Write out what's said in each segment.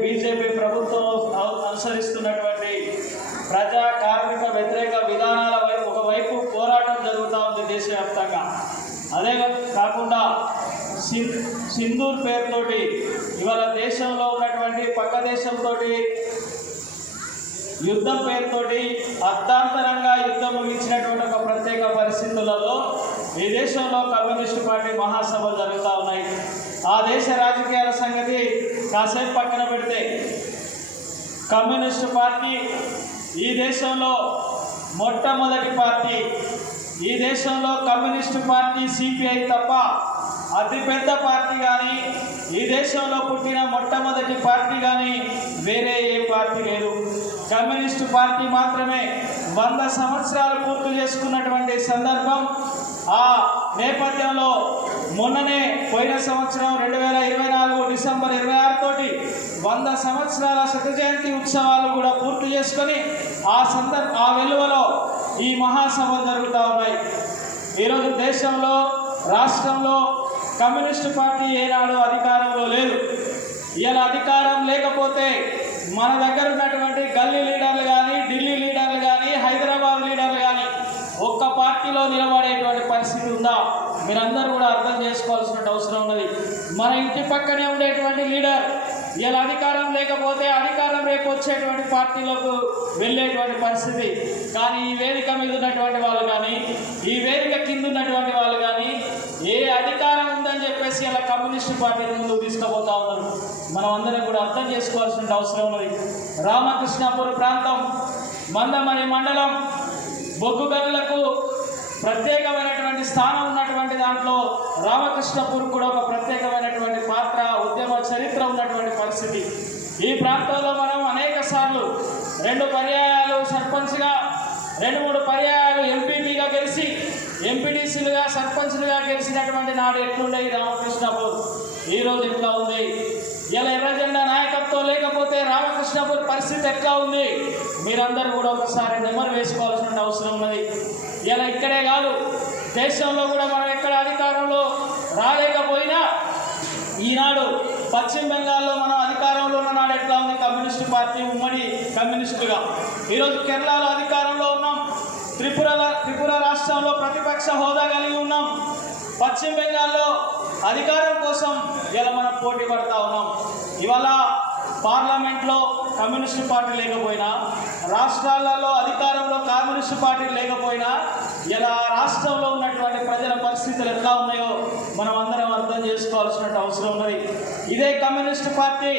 BJP ప్రభుత్వం అనుసరిస్తున్నటువంటి ప్రజా కార్మిక వ్యతిరేక విధానాల వైపు ఒకవైపు పోరాటం జరుగుతూ ఉంది దేశవ్యాప్తంగా. అదే కాకుండా సింధూర్ పేరుతోటి ఇవాళ దేశంలో ఉన్నటువంటి పక్క దేశంతో యుద్ధం పేరుతోటి అర్థాంతరంగా యుద్ధం ముగించినటువంటి ఒక ప్రత్యేక పరిస్థితులలో ఈ దేశంలో కమ్యూనిస్టు పార్టీ మహాసభలు జరుగుతూ ఉన్నాయి. ఆ దేశ రాజకీయాల సంగతి కాసేపు పక్కన పెడితే కమ్యూనిస్టు పార్టీ ఈ దేశంలో మొట్టమొదటి పార్టీ. ఈ దేశంలో కమ్యూనిస్టు పార్టీ సిపిఐ తప్ప అతిపెద్ద పార్టీ కానీ ఈ దేశంలో పుట్టిన మొట్టమొదటి పార్టీ కానీ వేరే ఏ పార్టీ లేదు. కమ్యూనిస్టు పార్టీ మాత్రమే వంద సంవత్సరాలు పూర్తి చేసుకున్నటువంటి సందర్భం ఆ నేపథ్యంలో మొన్ననే పోయిన సంవత్సరం రెండు వేల ఇరవై నాలుగు డిసెంబర్ ఇరవై ఆరు తోటి వంద సంవత్సరాల శత జయంతి ఉత్సవాలు కూడా పూర్తి చేసుకొని ఆ సందర్భ ఆ వెలువలో ఈ మహాసభలు జరుగుతూ ఉన్నాయి. ఈరోజు దేశంలో రాష్ట్రంలో కమ్యూనిస్టు పార్టీ ఏనాడు అధికారంలో లేదు. ఇలా అధికారం లేకపోతే మన దగ్గర ఉన్నటువంటి గల్లీ లీడర్లు కానీ ఢిల్లీ లీడర్లు కానీ హైదరాబాద్ లీడర్లు కానీ ఒక్క పార్టీలో నిలబడేటువంటి పరిస్థితి ఉందా? మీరందరూ కూడా అర్థం చేసుకోవాల్సిన అవసరం ఉన్నది. మన ఇంటి పక్కనే ఉండేటువంటి లీడర్ ఇలా అధికారం లేకపోతే అధికారం రేపు వచ్చేటువంటి పార్టీలకు వెళ్ళేటువంటి పరిస్థితి. కానీ ఈ వేదిక మీద ఉన్నటువంటి వాళ్ళు కానీ ఈ వేదిక కింద ఉన్నటువంటి వాళ్ళు కానీ ఏ అధికారం ఉందని చెప్పేసి ఇలా కమ్యూనిస్ట్ పార్టీని ముందుకు తీసుకుపోతా ఉన్నారు. మనం అందరం కూడా అర్థం చేసుకోవాల్సిన అవసరం ఉన్నది. రామకృష్ణాపూర్ ప్రాంతం మందమణి మండలం బొగ్గు గనులకు ప్రత్యేకమైనటువంటి స్థానం ఉన్నటువంటి దాంట్లో రామకృష్ణపూర్ కూడా ఒక ప్రత్యేకమైనటువంటి పాత్ర ఉద్యమ చరిత్ర ఉన్నటువంటి పరిస్థితి. ఈ ప్రాంతంలో మనం అనేక సార్లు రెండు పర్యాయాలు సర్పంచ్గా రెండు మూడు పర్యాయాలు ఎంపీటీగా గెలిచి ఎంపీటీసీలుగా సర్పంచ్లుగా గెలిచినటువంటి నాడు ఎట్లుండే ఈ రామకృష్ణపూర్? ఈరోజు ఎట్లా ఉంది? ఇలా ఎర్రజెండా నాయకత్వం లేకపోతే రామకృష్ణపూర్ పరిస్థితి ఎట్లా ఉంది? మీరందరూ కూడా ఒకసారి నెమరు వేసుకోవాల్సిన అవసరం ఉన్నది. ఇలా ఇక్కడే కాదు. దేశంలో కూడా మనం ఎక్కడ అధికారంలో రాలేకపోయినా ఈనాడు పశ్చిమ బెంగాల్లో మనం అధికారంలో ఉన్న నాడు ఎట్లా ఉంది? కమ్యూనిస్ట్ పార్టీ ఉమ్మడి కమ్యూనిస్టుగా. ఈరోజు కేరళలో అధికారంలో ఉన్నాం. త్రిపుర త్రిపుర రాష్ట్రంలో ప్రతిపక్ష హోదా కలిగి ఉన్నాం. పశ్చిమ బెంగాల్లో అధికారం కోసం ఇలా మనం పోటీ పడతా ఉన్నాం. ఇవాళ పార్లమెంట్లో కమ్యూనిస్ట్ పార్టీ లేకపోయినా రాష్ట్రాలలో అధికారంలో కాంగ్రెస్ పార్టీ లేకపోయినా ఇలా రాష్ట్రంలో ఉన్నటువంటి ప్రజల పరిస్థితులు ఎట్లా ఉన్నాయో మనం అందరం అర్థం చేసుకోవాల్సిన అవసరం ఉన్నది. ఇదే కమ్యూనిస్ట్ పార్టీ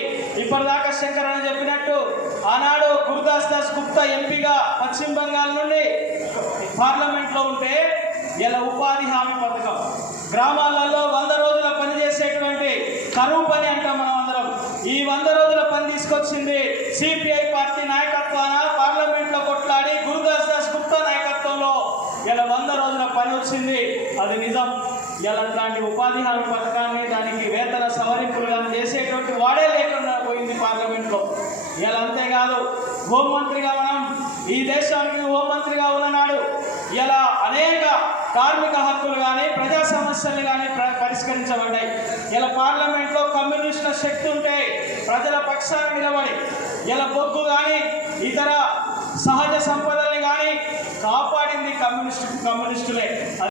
ఇప్పటిదాకా శంకర్ అని చెప్పినట్టు ఆనాడు గురుదాస్ దాస్ గుప్తా ఎంపీగా పశ్చిమ బెంగాల్ నుండి పార్లమెంట్లో ఉంటే ఇలా ఉపాధి హామీ పథకం. గ్రామాలలో వంద రోజుల పని చేసేటువంటి కరువు పని అంటాం మనం అందరం. ఈ వంద రోజుల పని తీసుకొచ్చింది సిపిఐ పార్టీ నాయకత్వాన పార్లమెంట్లో కొట్లాడి గురుదాస్ దాస్ గుప్తా నాయకత్వంలో ఇలా వంద రోజుల పని వచ్చింది అది నిజం. ఇలా అట్లాంటి ఉపాధి హామీ పథకాన్ని దానికి వేతన సవరింపులు కానీ చేసేటువంటి వాడే లేకుండా పోయింది పార్లమెంట్లో. ఇలా అంతేకాదు హోంమంత్రిగా మనం ఈ దేశానికి హోంమంత్రిగా ఉన్ననాడు ఇలా అనేక కార్మిక హక్కులు కానీ ప్రజా సమస్యలు కానీ ప్ర- పరిష్కరించబడ్డాయి. ఇలా పార్లమెంట్లో కమ్యూనిస్టుల శక్తి ఉంటే ప్రజల పక్షాన నిలబడి ఇలా బొగ్గు కానీ ఇతర సహజ సంపద కానీ కాపాడింది కమ్యూనిస్టు కమ్యూనిస్టులే